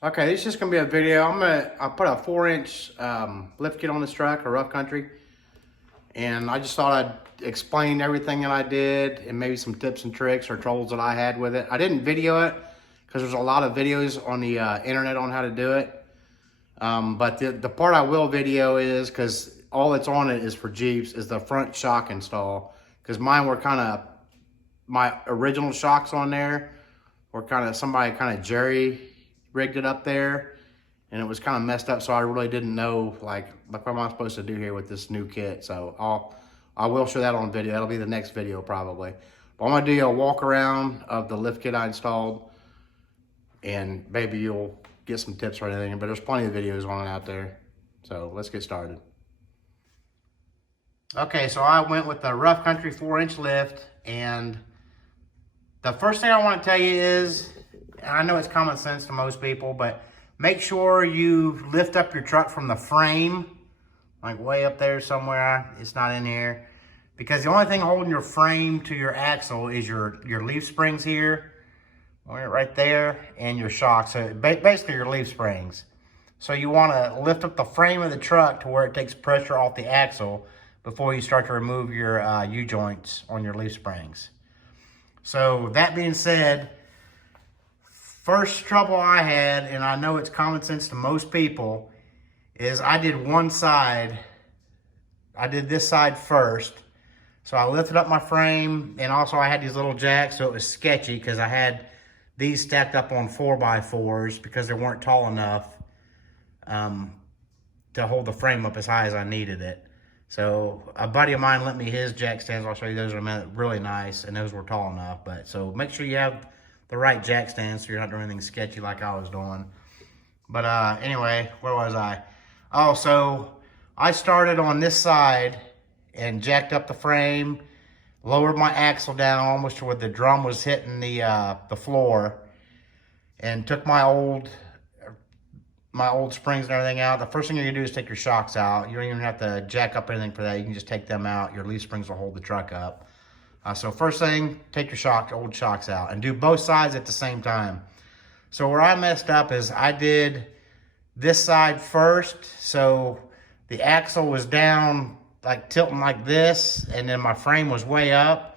Okay, this is just gonna be a video. I put a 4-inch lift kit on this truck, a rough country, and I just thought I'd explain everything that I did and maybe some tips and tricks or troubles that I had with it. I didn't video it because there's a lot of videos on the internet on how to do it. But the part I will video is, because all that's on it is for Jeeps, is the front shock install. Because mine were my original shocks on there were somebody kind of rigged it up there, and it was kind of messed up, so I really didn't know like what am I supposed to do here with this new kit. So I will show that on video. That'll be the next video probably. But I'm gonna do a walk around of the lift kit I installed, and maybe you'll get some tips or anything, but there's plenty of videos on it out there. So let's get started. Okay, so I went with the rough country 4-inch lift, and the first thing I want to tell you is, and I know it's common sense to most people, but make sure you lift up your truck from the frame, like way up there somewhere. It's not in here, because the only thing holding your frame to your axle is your leaf springs here, right there, and your shocks. So basically your leaf springs. So you want to lift up the frame of the truck to where it takes pressure off the axle before you start to remove your U-joints on your leaf springs. So that being said, first trouble I had, and I know it's common sense to most people, is I did one side. I did this side first. So I lifted up my frame, and also I had these little jacks, so it was sketchy because I had these stacked up on 4x4s because they weren't tall enough to hold the frame up as high as I needed it. So a buddy of mine lent me his jack stands. I'll show you, those are really nice, and those were tall enough. But so make sure you have the right jack stand so you're not doing anything sketchy like I was doing. But anyway, where was I? Oh, so I started on this side and jacked up the frame, lowered my axle down almost to where the drum was hitting the floor, and took my old springs and everything out. The first thing you're gonna do is take your shocks out. You don't even have to jack up anything for that. You can just take them out. Your leaf springs will hold the truck up. So first thing, take your old shocks out, and do both sides at the same time. So where I messed up is I did this side first. So the axle was down, like tilting like this, and then my frame was way up,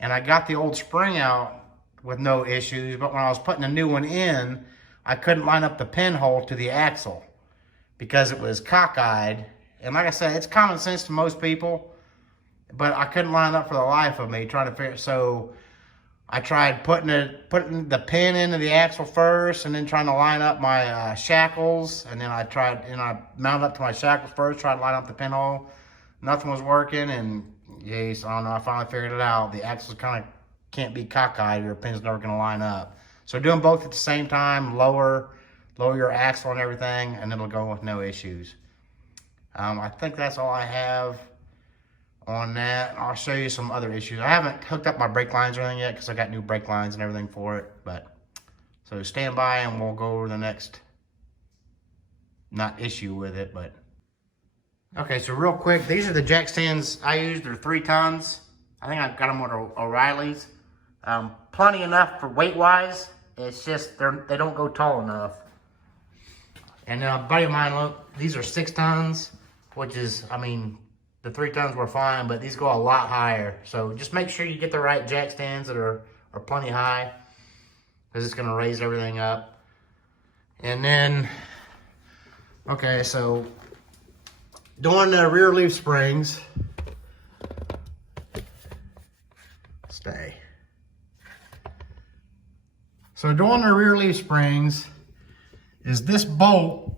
and I got the old spring out with no issues. But when I was putting a new one in, I couldn't line up the pinhole to the axle because it was cockeyed. And like I said, it's common sense to most people, but I couldn't line up for the life of me trying to figure. So I tried putting the pin into the axle first, and then trying to line up my shackles. And then I mounted up to my shackles first, tried to line up the pinhole. Nothing was working, and yes, I don't know, I finally figured it out. The axles kind of can't be cockeyed, your pin's never gonna line up. So doing both at the same time, lower your axle and everything, and it'll go with no issues. I think that's all I have on that. I'll show you some other issues. I haven't hooked up my brake lines or anything yet because I got new brake lines and everything for it. But so stand by and we'll go over the next, not issue with it, but. Okay, so real quick, these are the jack stands I used. They're 3 tons. I think I've got them with O'Reilly's. Plenty enough for weight-wise. It's just they don't go tall enough. And a buddy of mine, look, these are 6 tons, which is, I mean, the 3 tons were fine, but these go a lot higher. So just make sure you get the right jack stands that are plenty high, because it's going to raise everything up. And then, okay, so doing the rear leaf springs. Stay. So doing the rear leaf springs is this bolt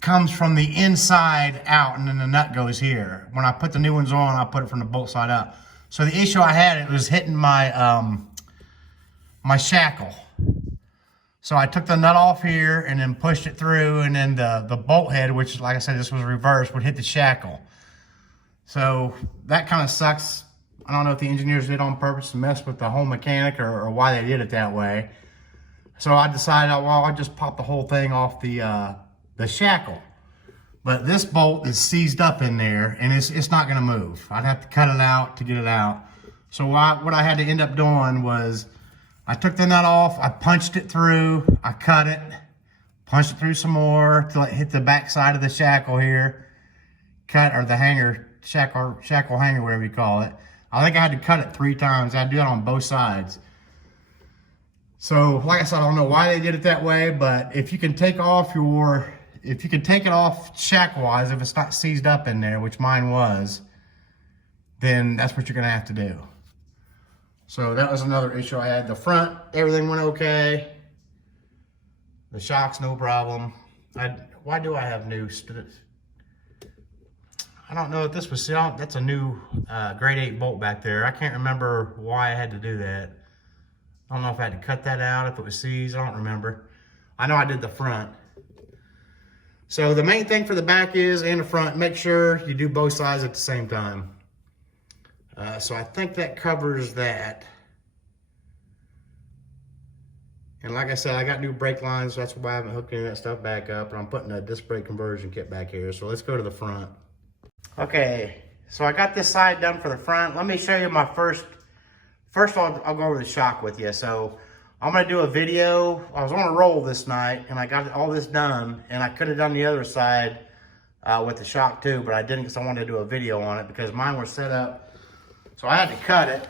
comes from the inside out, and then the nut goes here. When I put the new ones on, I put it from the bolt side up. So the issue I had, it was hitting my my shackle. So I took the nut off here and then pushed it through, and then the bolt head, which like I said, this was reversed, would hit the shackle. So that kind of sucks. I don't know if the engineers did it on purpose to mess with the whole mechanic or why they did it that way. So I decided, well, I just popped the whole thing off the shackle. But this bolt is seized up in there, and it's not gonna move. I'd have to cut it out to get it out. So what I had to end up doing was I took the nut off, I punched it through, I cut it, punch it through some more till it hit the back side of the shackle here. Cut, or the hanger, shackle hanger, whatever you call it. I think I had to cut it 3 times. I had to do it on both sides. So, like I said, I don't know why they did it that way, but if you can take off if you can take it off shack-wise, if it's not seized up in there, which mine was, then that's what you're gonna have to do. So that was another issue I had. The front, everything went okay. The shocks, no problem. Why do I have new? I don't know if this was, that's a new grade 8 bolt back there. I can't remember why I had to do that. I don't know if I had to cut that out, if it was seized, I don't remember. I know I did the front. So the main thing for the back is, and the front, make sure you do both sides at the same time. So I think that covers that. And like I said, I got new brake lines, so that's why I haven't hooked any of that stuff back up. And I'm putting a disc brake conversion kit back here. So let's go to the front. Okay, so I got this side done for the front. Let me show you my first I'll go over the shock with you. So I'm gonna do a video. I was on a roll this night and I got all this done, and I could have done the other side with the shock too, but I didn't because I wanted to do a video on it because mine was set up. So I had to cut it,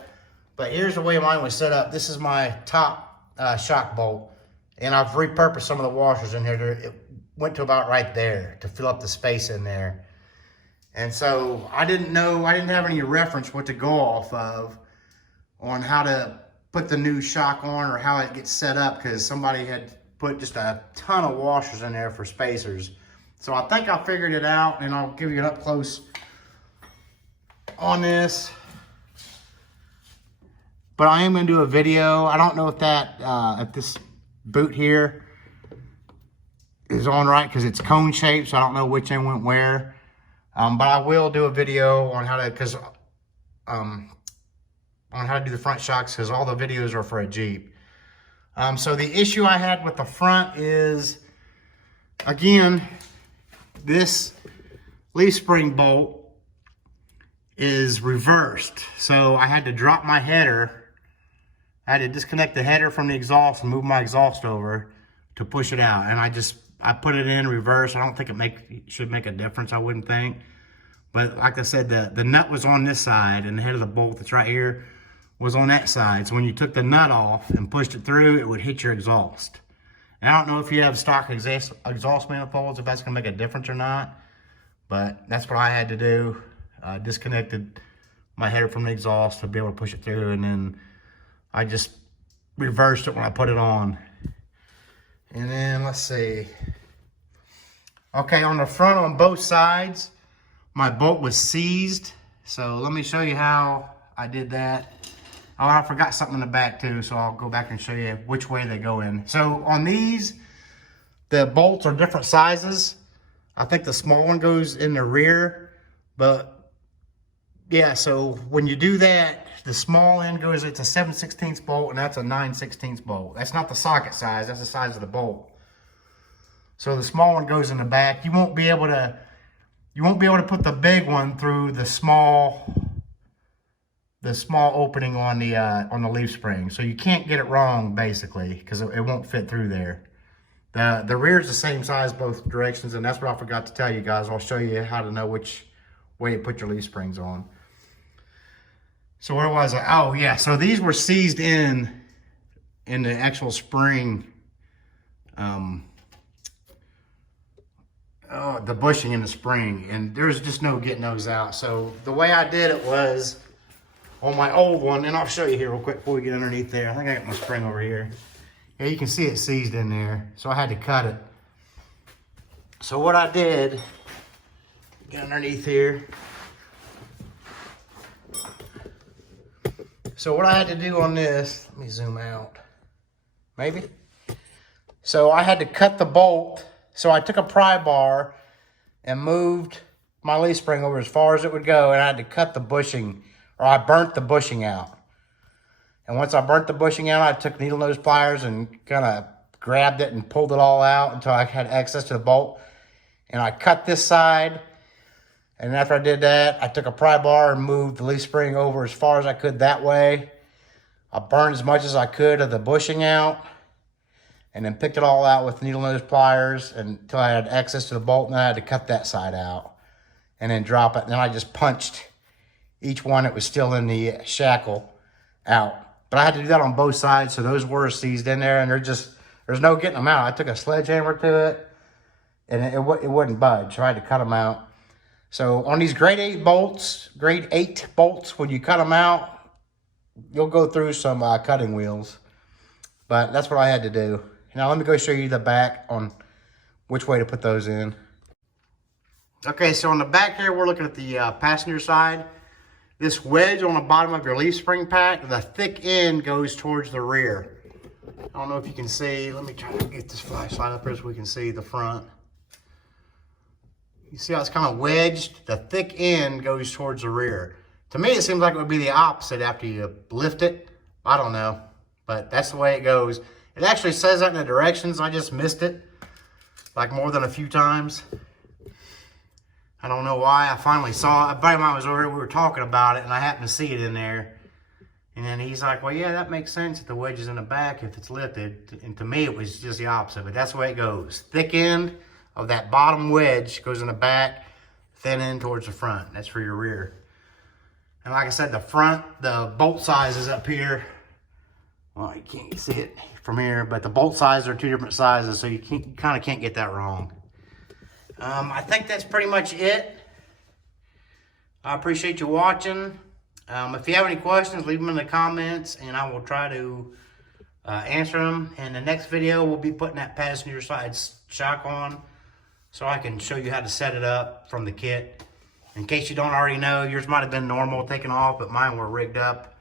but here's the way mine was set up. This is my top shock bolt, and I've repurposed some of the washers in here. It went to about right there to fill up the space in there. And so I didn't have any reference what to go off of on how to put the new shock on or how it gets set up, because somebody had put just a ton of washers in there for spacers. So I think I figured it out, and I'll give you an up close on this. But I am going to do a video. I don't know if that, if this boot here is on right, because it's cone shaped, so I don't know which end went where. But I will do a video on how to, on how to do the front shocks, because all the videos are for a Jeep. So the issue I had with the front is, again, this leaf spring bolt is reversed. So I had to drop my header. I had to disconnect the header from the exhaust and move my exhaust over to push it out. And I put it in reverse. I don't think it should make a difference, I wouldn't think. But like I said, the nut was on this side, and the head of the bolt that's right here was on that side. So when you took the nut off and pushed it through, it would hit your exhaust. And I don't know if you have stock exhaust manifolds, if that's gonna make a difference or not, but that's what I had to do. Disconnected my header from the exhaust to be able to push it through, and then I just reversed it when I put it on. And then let's see. Okay, on the front on both sides, my bolt was seized. So let me show you how I did that. Oh, I forgot something in the back too, so I'll go back and show you which way they go in. So on these, the bolts are different sizes. I think the small one goes in the rear, but yeah, so when you do that, the small end goes, it's a 7/16 bolt, and that's a 9/16 bolt. That's not the socket size, that's the size of the bolt. So the small one goes in the back. You won't be able to put the big one through the small opening on the leaf spring. So you can't get it wrong, basically, because it won't fit through there. The rear is the same size both directions, and that's what I forgot to tell you guys. I'll show you how to know which way you put your leaf springs on. So where was I? Oh yeah, so these were seized in the actual spring, the bushing in the spring, and there's just no getting those out. So the way I did it was, on my old one, and I'll show you here real quick before we get underneath there. I think I got my spring over here. Yeah, you can see it seized in there, so I had to cut it. So what I did, get underneath here. So what I had to do on this, let me zoom out, maybe. So I had to cut the bolt. So I took a pry bar and moved my leaf spring over as far as it would go, and I had to cut the bushing, or I burnt the bushing out. And once I burnt the bushing out, I took needle nose pliers and kind of grabbed it and pulled it all out until I had access to the bolt. And I cut this side. And after I did that, I took a pry bar and moved the leaf spring over as far as I could that way. I burned as much as I could of the bushing out. and then picked it all out with needle nose pliers until I had access to the bolt, and then I had to cut that side out and then drop it. And then I just punched each one that was still in the shackle out. But I had to do that on both sides, so those were seized in there, and there's no getting them out. I took a sledgehammer to it, and it wouldn't budge, so I had to cut them out. So on these grade 8 bolts, when you cut them out, you'll go through some cutting wheels. But that's what I had to do. Now let me go show you the back on which way to put those in. Okay, so on the back here, we're looking at the passenger side. This wedge on the bottom of your leaf spring pack, the thick end goes towards the rear. I don't know if you can see. Let me try to get this flashlight up here so we can see the front. You see how it's kind of wedged? The thick end goes towards the rear. To me, it seems like it would be the opposite after you lift it. I don't know, but that's the way it goes. It actually says that in the directions. I just missed it like more than a few times. I don't know why. I finally saw it. A buddy of mine was over here. We were talking about it, and I happened to see it in there. And then he's like, well, yeah, that makes sense if the wedge is in the back if it's lifted. And to me, it was just the opposite, but that's the way it goes. Thick end of that bottom wedge goes in the back, thin end towards the front. That's for your rear. And like I said, the bolt size is up here. Well, you can't see it from here, but the bolt sizes are 2 different sizes, so you kind of can't get that wrong. I think that's pretty much it. I appreciate you watching. If you have any questions, leave them in the comments, and I will try to answer them. In the next video, we'll be putting that passenger side shock on, so I can show you how to set it up from the kit. In case you don't already know, yours might have been normal taken off, but mine were rigged up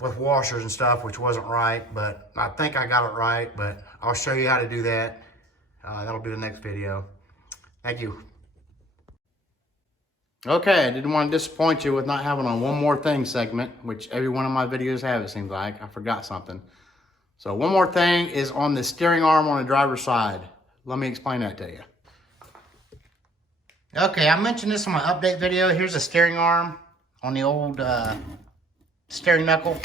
with washers and stuff, which wasn't right, but I think I got it right, but I'll show you how to do that. That'll be the next video. Thank you. Okay, I didn't want to disappoint you with not having a one more thing segment, which every one of my videos have, it seems like. I forgot something. So one more thing is on the steering arm on the driver's side. Let me explain that to you. Okay, I mentioned this in my update video. Here's a steering arm on the old steering knuckle.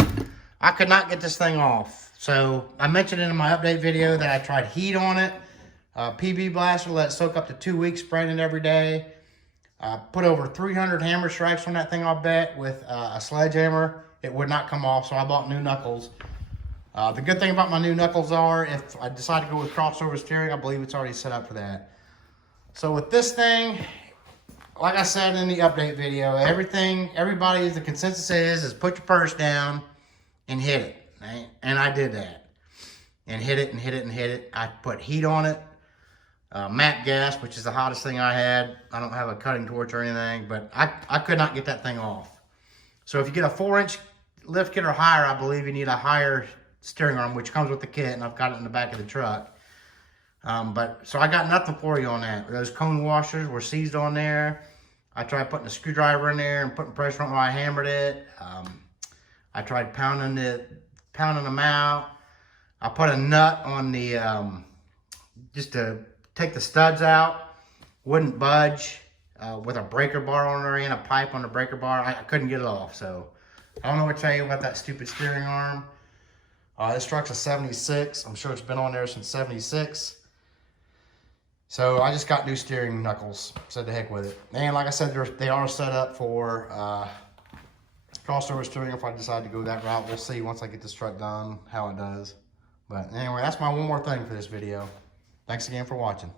I could not get this thing off. So I mentioned it in my update video that I tried heat on it. PB blaster, let it soak up to 2 weeks, spraying it every day. Put over 300 hammer strikes on that thing, I'll bet, with a sledgehammer. It would not come off, so I bought new knuckles. The good thing about my new knuckles are, if I decide to go with crossover steering, I believe it's already set up for that. So with this thing, like I said in the update video, the consensus is put your purse down and hit it, right? And I did that. And hit it and hit it and hit it. I put heat on it. MAP gas, which is the hottest thing I had. I don't have a cutting torch or anything, but I could not get that thing off. So if you get a 4-inch lift kit or higher, I believe you need a higher steering arm, which comes with the kit, and I've got it in the back of the truck. So I got nothing for you on that. Those cone washers were seized on there. I tried putting a screwdriver in there and putting pressure on it while I hammered it. I tried pounding them out. I put a nut on the, just to take the studs out. Wouldn't budge with a breaker bar on there and a pipe on the breaker bar. I couldn't get it off, so I don't know what to tell you about that stupid steering arm. This truck's a 76. I'm sure it's been on there since 76. So I just got new steering knuckles. Said to heck with it. And like I said, they are set up for crossover steering if I decide to go that route. We'll see once I get this truck done how it does. But anyway, that's my one more thing for this video. Thanks again for watching.